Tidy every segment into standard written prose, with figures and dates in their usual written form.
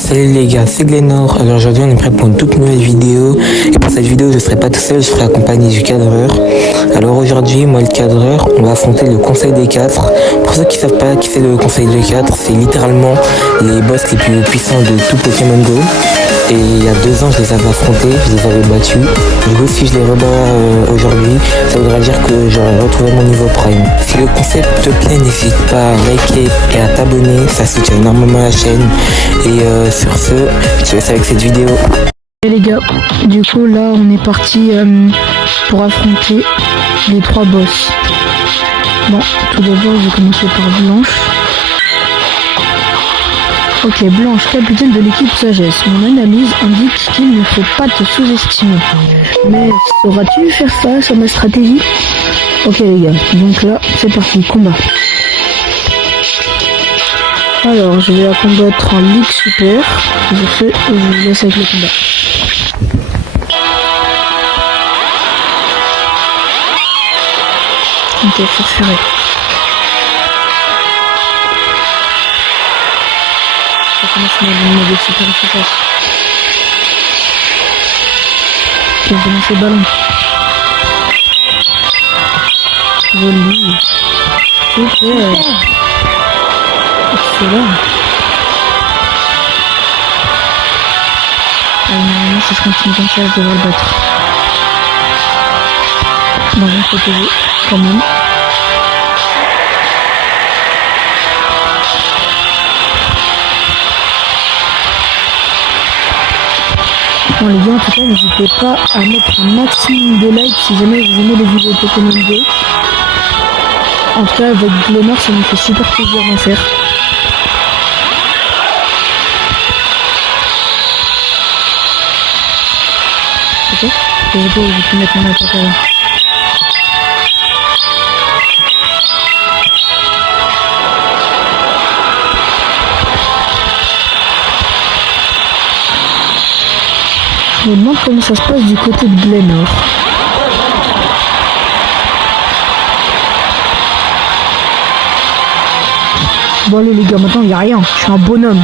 Salut les gars, c'est Glenor. Alors aujourd'hui on est prêt pour une toute nouvelle vidéo. Et pour cette vidéo je ne serai pas tout seul, je serai accompagné du cadreur. Alors aujourd'hui, moi le cadreur, on va affronter le Conseil des 4. Pour ceux qui ne savent pas qui c'est le Conseil des 4, c'est littéralement les boss les plus puissants de tout Pokémon Go. Et il y a 2 ans je les avais affrontés, je les avais battus. Du coup si je les rebats aujourd'hui, ça voudrait dire que j'aurais retrouvé mon niveau prime. Si le concept te plaît, n'hésite pas à liker et à t'abonner, ça soutient énormément la chaîne. Et sur ce, je te laisse avec cette vidéo. Et les gars, du coup là on est parti pour affronter les 3 boss. Bon, tout d'abord je vais commencer par Blanche. Ok, Blanche, capitaine de l'équipe Sagesse. Mon analyse indique qu'il ne faut pas te sous-estimer. Mais sauras-tu faire face à ma stratégie? Ok les gars, donc là c'est parti, combat. Alors je vais la combattre en Ligue Super. Je vous laisse avec le combat. Ok, forcerai. Ça commence à me super efficace. Je vais lancer le ballon. Joli. Super. Excellent. Allez, normalement, si je continue comme ça, je devrais le battre. Bon, je vais protéger, quand même. Bon les gars, en tout cas, n'hésitez pas à mettre un maximum de likes si jamais vous aimez les vidéos Pokémon Go. En tout cas, avec Glenor, ça me fait super plaisir d'en faire. Ok, je vais plus mettre mon attaque avant. Je me demande comment ça se passe du côté de Glenor. Bon allez les gars, maintenant il n'y a rien. Je suis un bonhomme.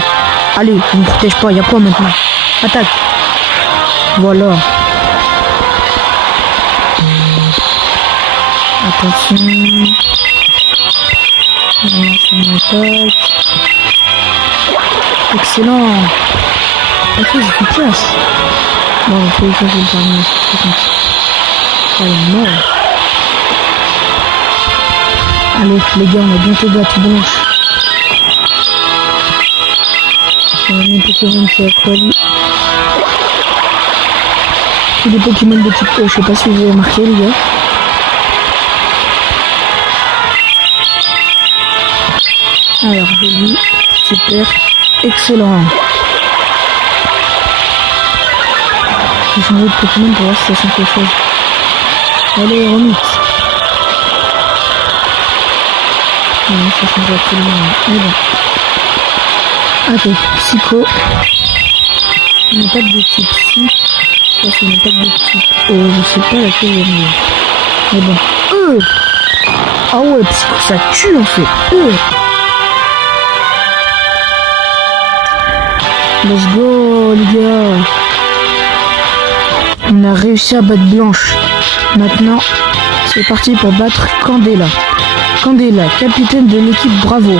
Allez, je ne me protège pas. Il y a quoi maintenant? Attaque. Voilà. Attention. On va lancer une attaque. Excellent. Ok, j'ai fait place. Bon, dans tous les cas, je vais le terminer. Allez, mort. Allez, les gars, on a bientôt battu Blanche. On a mis un Pokémon qui est Aquali. Tous les Pokémon de type E, je sais pas si vous avez remarqué, les gars. Alors, joli, super, excellent. Je vais changer de Pokémon pour voir si ça change quelque chose. Allez, remix. Non, ça change absolument rien. Mais bon. Ok, Psycho. Une attaque de type Psy. Ça, c'est une attaque de type je sais pas laquelle est mieux. Mais bon. Ah ouais, Psycho, ça tue en fait. Let's go, les gars. On a réussi à battre Blanche. Maintenant, c'est parti pour battre Candela. Candela, capitaine de l'équipe Bravo.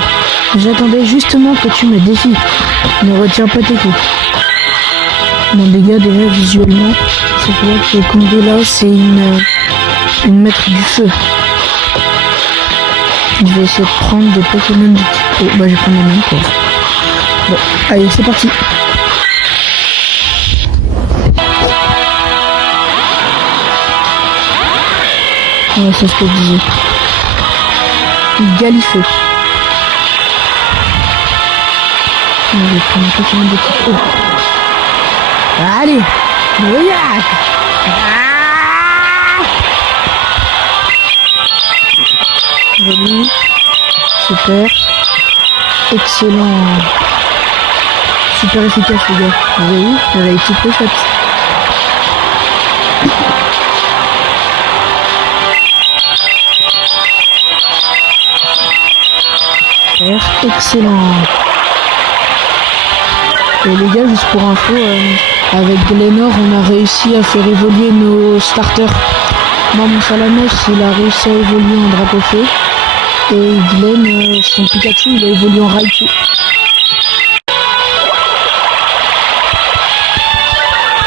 J'attendais justement que tu me défies. Ne retiens pas tes coups. Bon les gars, déjà visuellement, c'est clair que Candela c'est une maître du feu. Je vais essayer de prendre des Pokémon du type je vais prendre les mêmes quoi. Bon, allez, c'est parti. Ouais, c'est ce que je disais. Galifeu. Je vais prendre un Pokémon de type eau. Allez, regarde. Joli. Super. Excellent. Super efficace les gars. Vous avez vu? J'avais les petites pochettes. Super, excellent. Et les gars, juste pour info, avec Glenor, on a réussi à faire évoluer nos starters. Moi, mon Salamèche, il a réussi à évoluer en Dracofeu. Et Glenn, son Pikachu, il a évolué en Raichu.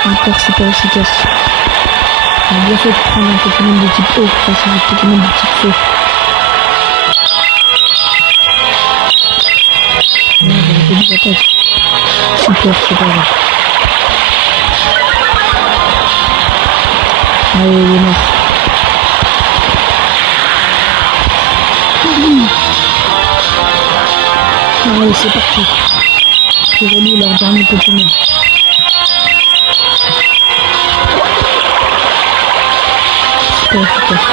Encore super efficace. On a bien fait de prendre un Pokémon de type eau face à un Pokémon de type feu. Non, j'ai raté des attaques. Super, c'est pas grave. Allez, il est mort. Allez, c'est parti. J'ai relié leur dernier Pokémon. Super efficace.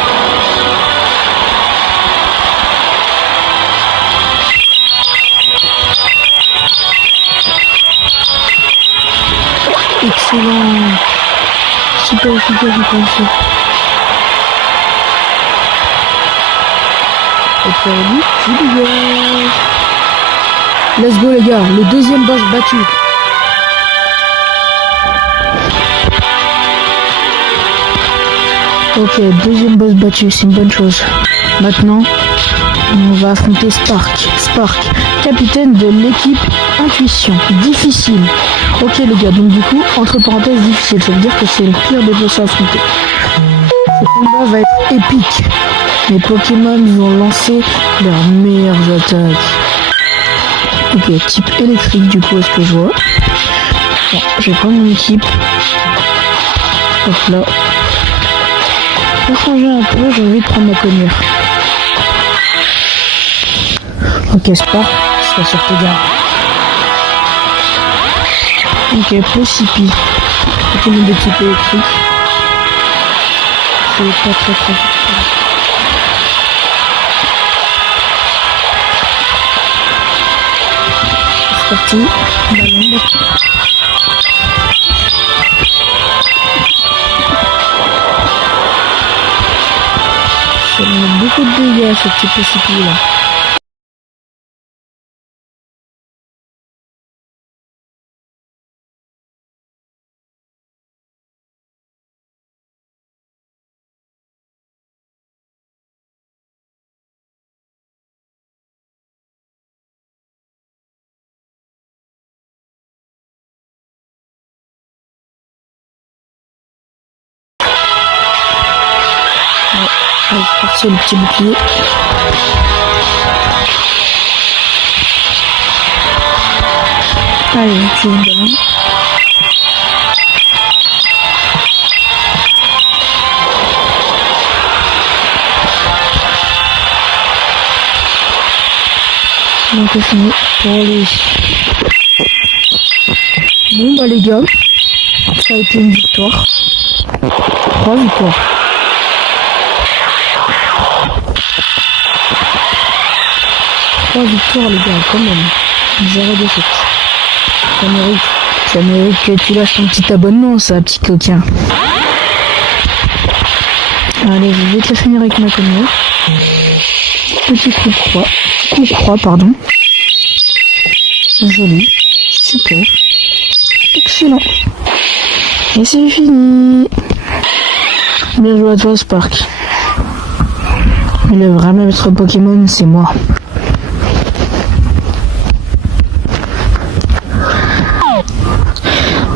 Excellent. Super efficace encore une fois. Et pour lui, tu dégages. Let's go les gars, le deuxième boss battu. Ok, deuxième boss battu, c'est une bonne chose. Maintenant, on va affronter Spark. Spark, capitaine de l'équipe Intuition. Difficile. Ok les gars, donc du coup, entre parenthèses, difficile. Ça veut dire que c'est le pire des boss à affronter. Ce combat va être épique. Les Pokémon vont lancer leurs meilleures attaques. Ok, type électrique du coup, est-ce que je vois. Bon, je vais prendre mon équipe. Hop là. Pour changer un peu, j'ai envie de prendre ma cognure. Ok, Spark, ça sur tes gars. Ok, Possipi. Pokémon de type électrique. C'est pas très fort. C'est parti. Ballon. Ça me met beaucoup de dégâts ce petit Possipi là. Allez, c'est parti, le petit bouclier. Allez, c'est une ballon. Donc c'est fini pour lui. Bon bah les gars, ça a été une victoire. 3 victoires. Victoire les gars, quand même. 0 défaite. Ça mérite que tu lâches ton petit abonnement, ça, petit coquin. Allez, je vais te la finir avec ma cognure. Petit coup croix, pardon. Joli. Super. Excellent. Et c'est fini. Bien joué à toi, Spark. Le vrai maître Pokémon, c'est moi.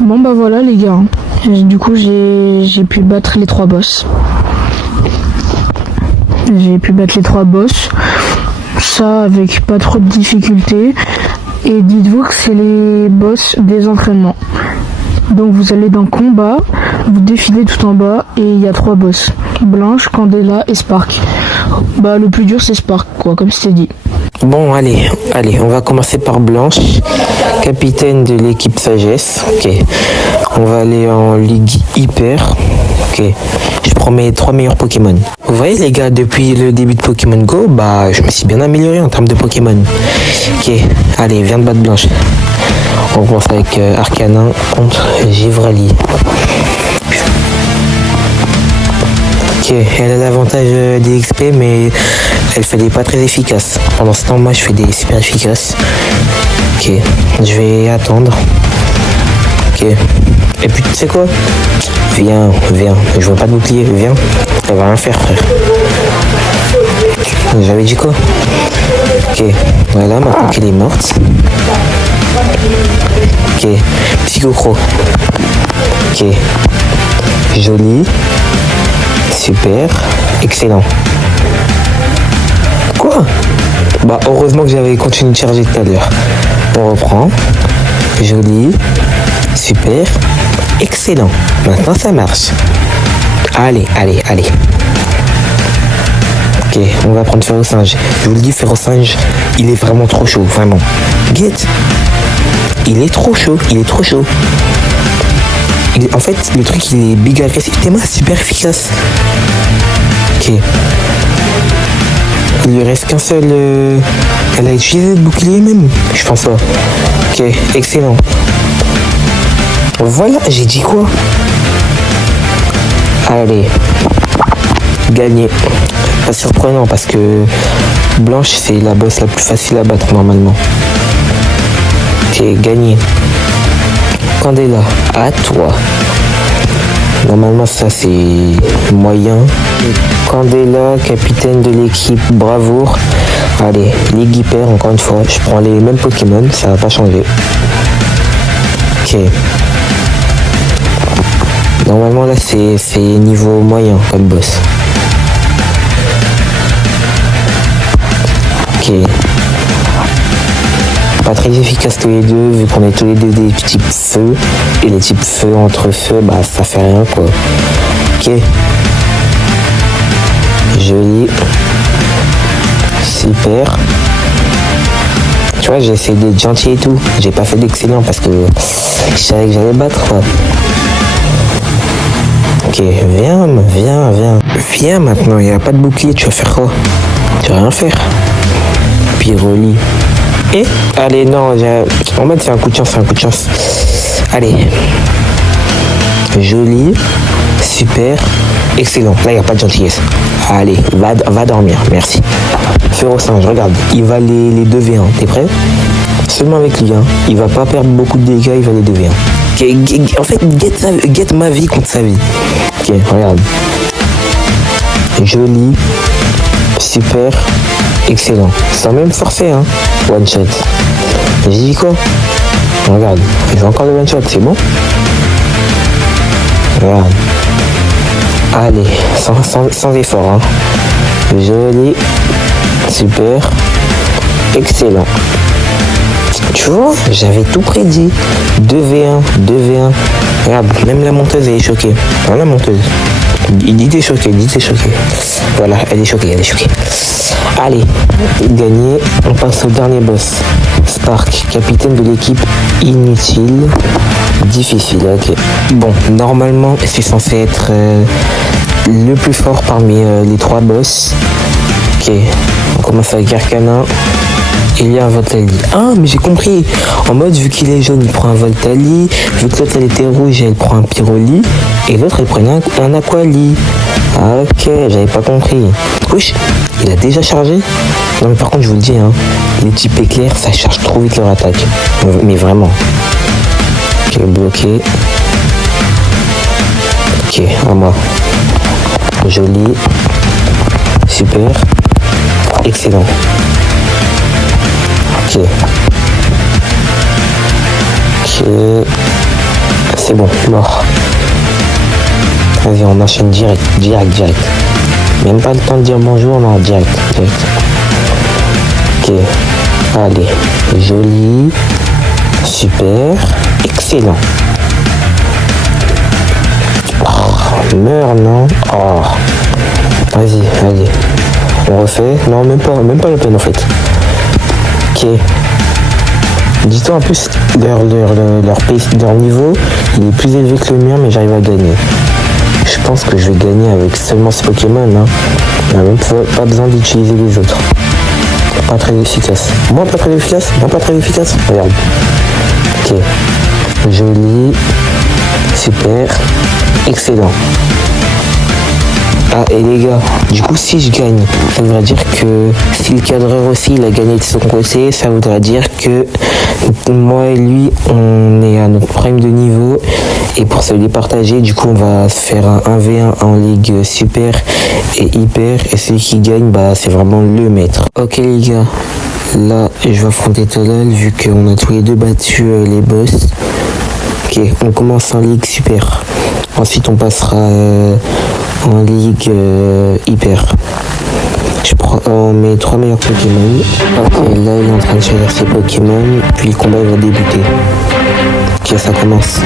Bon bah voilà les gars, du coup j'ai pu battre les 3 boss. Ça avec pas trop de difficultés. Et dites-vous que c'est les boss des entraînements. Donc vous allez dans combat, vous défilez tout en bas et il y a 3 boss. Blanche, Candela et Spark. Bah le plus dur c'est Spark quoi, comme c'était dit. Bon, allez, on va commencer par Blanche, capitaine de l'équipe Sagesse. Ok, on va aller en Ligue Hyper. Ok, je prends mes 3 meilleurs Pokémon. Vous voyez les gars, depuis le début de Pokémon Go, bah je me suis bien amélioré en termes de Pokémon. Ok, allez, viens de battre Blanche. On commence avec Arcanin contre Givrali. Ok, elle a l'avantage des XP, mais elle fait des pas très efficaces. Pendant ce temps, moi, je fais des super efficaces. Ok, je vais attendre. Ok. Et puis tu sais quoi? Viens. Je veux pas de bouclier, viens. Elle va rien faire, frère. J'avais dit quoi? Ok. Voilà, maintenant qu'elle est morte. Ok. Psychocro. Ok. Joli. Super. Excellent. Quoi? Bah heureusement que j'avais continué de charger tout à l'heure. On reprend. Joli. Super. Excellent. Maintenant ça marche. Allez. Ok, on va prendre Férocinge. Je vous le dis, Férocinge, il est vraiment trop chaud, vraiment. Guette. Il est trop chaud. En fait, le truc, il est big agressif. T'es super efficace. Ok. Il lui reste qu'un seul... Elle a utilisé le bouclier même. Je pense pas. Ok, excellent. Voilà, j'ai dit quoi? Allez. Gagné. Pas surprenant parce que Blanche, c'est la boss la plus facile à battre normalement. Ok, gagné. Candela, à toi. Normalement, ça c'est moyen. Candela, capitaine de l'équipe Bravoure. Allez, Ligue Hyper, encore une fois. Je prends les mêmes Pokémon, ça va pas changer. Ok. Normalement, là, c'est niveau moyen comme boss. Ok. Pas très efficace tous les deux, vu qu'on est tous les deux des types feu. Et les types feu entre feu, bah ça fait rien quoi. Ok. Joli. Super. Tu vois, j'ai essayé d'être gentil et tout. J'ai pas fait d'excellent parce que je savais que j'allais battre quoi. Ok, viens. Viens maintenant, il n'y a pas de bouclier, tu vas faire quoi? Tu vas rien faire. Pyroli. Et allez, non, en mode c'est un coup de chance, Allez. Joli. Super. Excellent. Là, il n'y a pas de gentillesse. Allez, va dormir. Merci. Férocinge, regarde. Il va les 2v1. T'es prêt? Seulement avec lui. Hein. Il va pas perdre beaucoup de dégâts. Il va les 2v1. En fait, get ma vie contre sa vie. Ok, regarde. Joli. Super. Excellent. Sans même forcer, hein. One shot. J'ai dit quoi? Regarde. Je vais encore le one shot. C'est bon? Regarde. Allez. Sans effort, hein. Joli. Super. Excellent. Tu vois, j'avais tout prédit. 2v1. Regarde, même la monteuse elle est choquée. Hein, la monteuse. Il dit t'es choqué. Voilà, elle est choquée. Allez, gagné. On passe au dernier boss. Spark, capitaine de l'équipe inutile. Difficile, ok. Bon, normalement, c'est censé être le plus fort parmi les 3 boss. Ok, on commence avec Arcana. Il y a un Voltali. Ah, mais j'ai compris. En mode, vu qu'il est jaune, il prend un Voltali. Vu que l'autre, elle était rouge, elle prend un Pyroli. Et l'autre, elle prenait un Aquali. Ah, ok, j'avais pas compris. Wesh, il a déjà chargé? Non, mais par contre, je vous le dis, hein, les types éclairs, ça charge trop vite leur attaque. Mais vraiment. Ok, bloqué. Ok, à moi. Joli. Super. Excellent. Ok. C'est bon, mort. Vas-y, on enchaîne direct. Même pas le temps de dire bonjour, non, direct. Ok. Allez. Joli. Super. Excellent. Oh, meurs, non? Oh. Vas-y. On refait. Non, même pas la peine en fait. Ok. Dis-toi en plus, leur niveau, il est plus élevé que le mien, mais j'arrive à gagner. Je pense que je vais gagner avec seulement ce Pokémon. Hein. Il n'y a même pas besoin d'utiliser les autres. Pas très efficace. Moi, pas très efficace. Regarde. Ok. Joli. Super. Excellent. Ah, et les gars, du coup, si je gagne, ça voudrait dire que si le cadreur aussi, il a gagné de son côté, ça voudrait dire que Moi et lui, on est à notre prime de niveau. Et pour se départager, du coup, on va se faire un 1v1 en ligue super et hyper. Et celui qui gagne, c'est vraiment le maître. Ok les gars, là, je vais affronter Tolol vu qu'on a tous les deux battu les boss. Ok, on commence en ligue super. Ensuite, on passera en ligue hyper. On met 3 meilleurs Pokémon. Ok, là il est en train de choisir ses Pokémon, puis le combat va débuter. Ok, ça commence.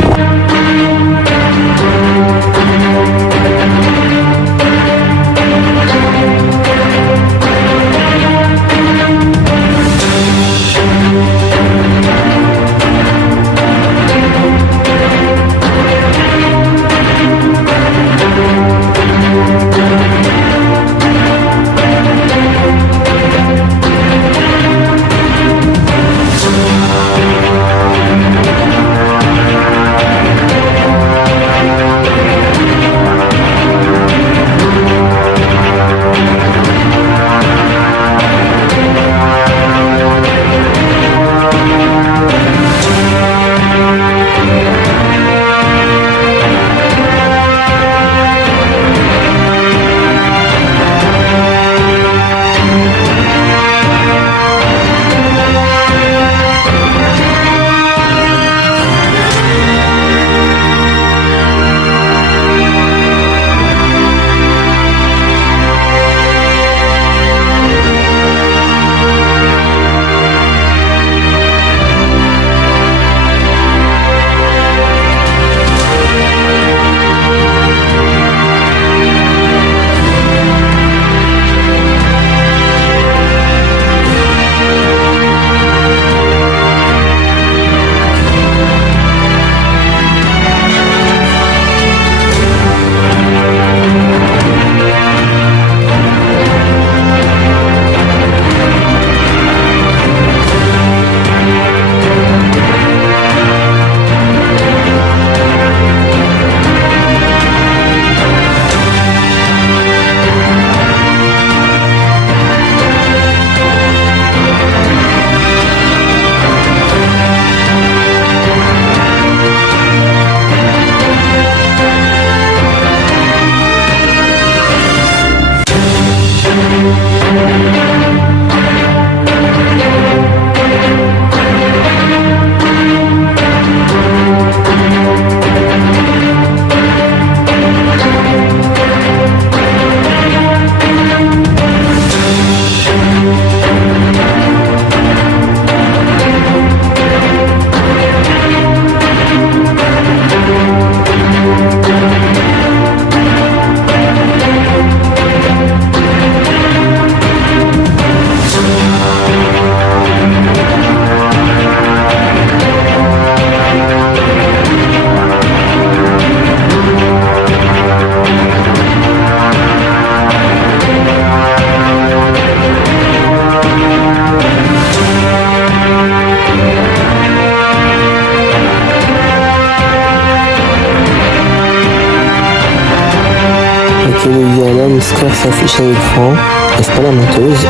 Ok les gars, là le score s'affiche à l'écran, et c'est pas la menteuse.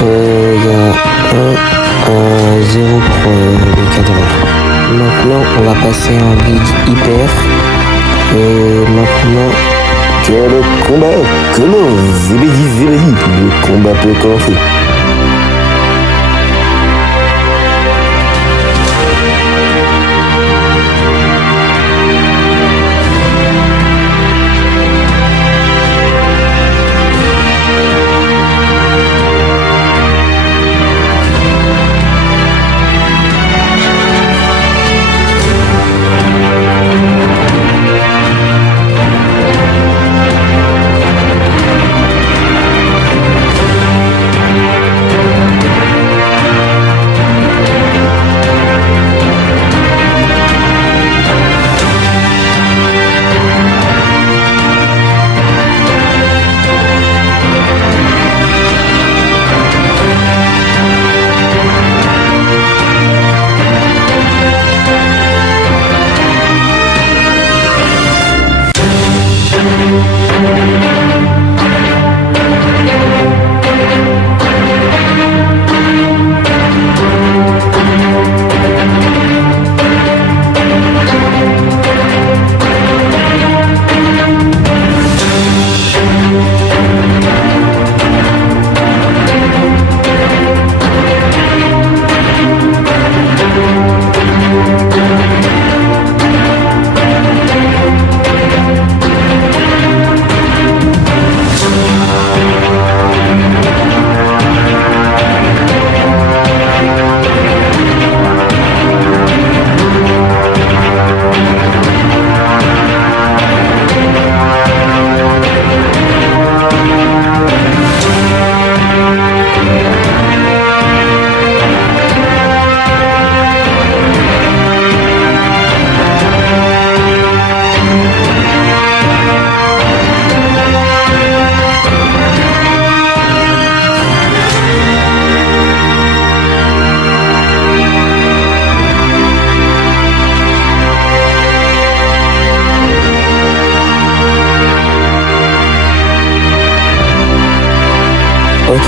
Il y a 1-0 pour le cadreur. Maintenant on va passer en ligue hyper. Et maintenant que le combat commence. Zébédi, le combat peut commencer.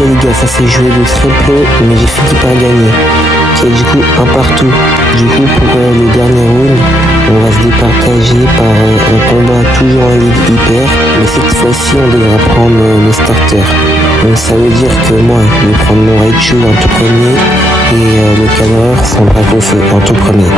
les gars, ça s'est joué de très peu, mais j'ai fini par gagner. Ok, du coup, un partout. Du coup, pour le dernier round, on va se départager par un combat toujours en ligue hyper, mais cette fois-ci, on devra prendre le starter. Donc ça veut dire que moi, je vais prendre mon Raichu en tout premier et le cadreur, son Dracofeu en tout premier.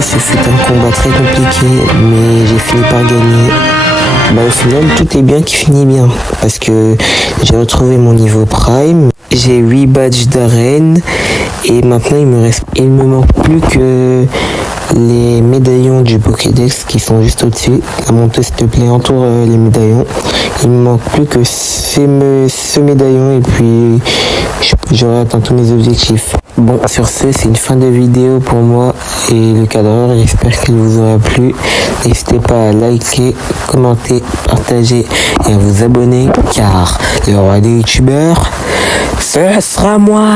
Ce fut un combat très compliqué, mais j'ai fini par gagner. Au final, tout est bien qui finit bien, parce que j'ai retrouvé mon niveau prime, j'ai 8 badges d'arène, et maintenant il me manque plus que les médaillons du Pokédex qui sont juste au-dessus. La montée, s'il te plaît, entoure les médaillons. Il me manque plus que ce médaillon, et puis j'aurai atteint tous mes objectifs. Bon, sur ce, c'est une fin de vidéo pour moi et le cadreur. J'espère qu'il vous aura plu. N'hésitez pas à liker, commenter, partager et à vous abonner, car le roi des youtubeurs, ce sera moi.